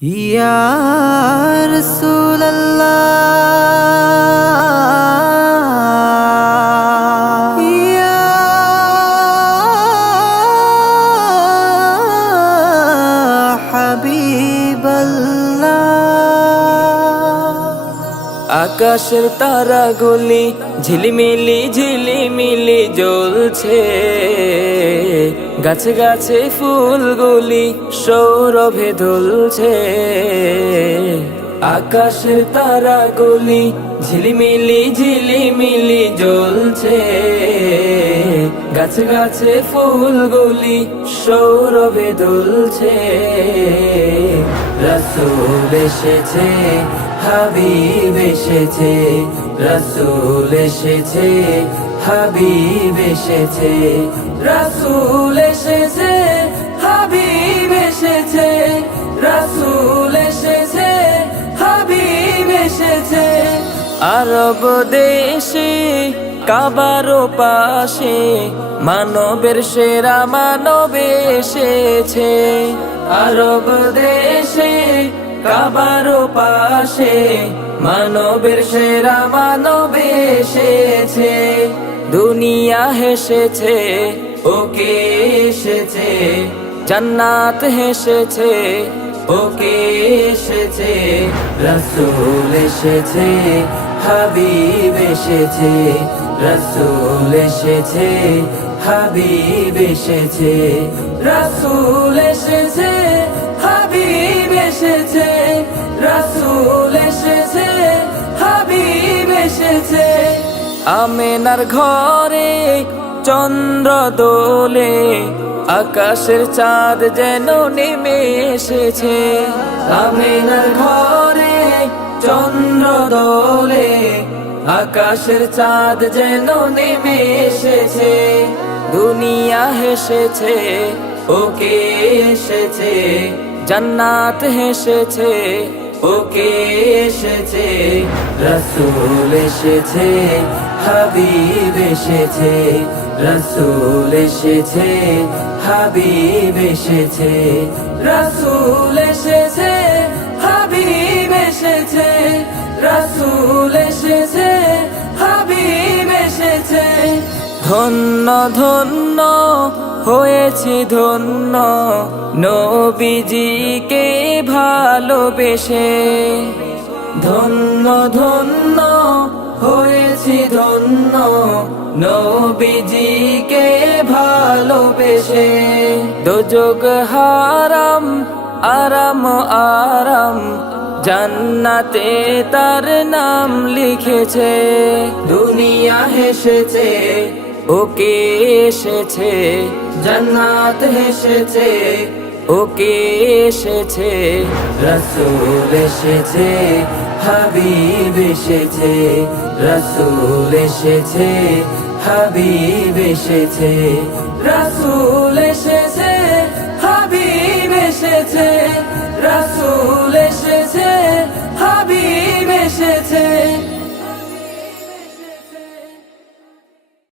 ইয়া রাসূলুল্লাহ ইয়া হাবিবাল্লাহ। আকাশের তারাগুলি ঝিলিমিলি ঝিলিমিলি জ্বলছে, গাছে গাছে ফুলগুলি সৌরভে দুলছে। আকাশের তারাগুলি ঝিলিমিলি ঝিলিমিলি জ্বলছে, গাছে গাছে ফুলগুলি সৌরভে দুলছে। রাসূল এসেছে, হাবিব এসেছে, রাসূল এসেছে, হাবিব এসেছে, রাসূল এসেছে, হাবিব এসেছে, রাসূল এসেছে, হাবিব এসেছে। আরব দেশে কাবার পাশে মানবের সেরা মানব এসেছে। আরব দেশে কাবার পাশে মানবের সেরা মানব এসেছে। দুনিয়া হেসেছে, ওকে এসেছে, জান্নাত হেসেছে, ওকে এসেছে। রাসূল এসেছে, হাবিব এসেছে, রাসূল এসেছে, হাবিব এসেছে, রাসূল এসেছে, হাবিব এসেছে, রাসূল এসেছে, হাবিব এসেছে। আমেনার ঘরে চন্দ্র দোলে, আকাশের চাঁদ যেন নেমে এসেছে। আমেনার ঘরে চন্দ্র দোলে, আকাশের চাঁদ যেন নেমে এসেছে। দুনিয়া হেসেছে, ওকে এসেছে, জান্নাত হেসেছে, ওকে এসেছে। রাসূল এসেছে, হাবিব এসেছে, রাসূল এসেছে, হাবিব এসেছে, রাসূল এসেছে, হাবিব এসেছে, রাসূল এসেছে, হাবিব এসেছে। ধন্য ধন্য হয়েছি ধন্য নবীজিকে ভালোবেসে। ধন্য ধন্য হয়েছি ধন্য নবীজিকে ভালোবেসে। দোজখ হারাম আরাম আরাম, জান্নাতে তার নাম লিখেছে। দুনিয়া হেসেছে, ওকে এসেছে, জান্নাত হেসেছে, ওকে এসেছে। রাসূল এসেছে, হাবিব এসেছে, রাসূল এসেছে, হাবিব এসেছে, রাসূল এসেছে, হাবিব এসেছে, রাসূল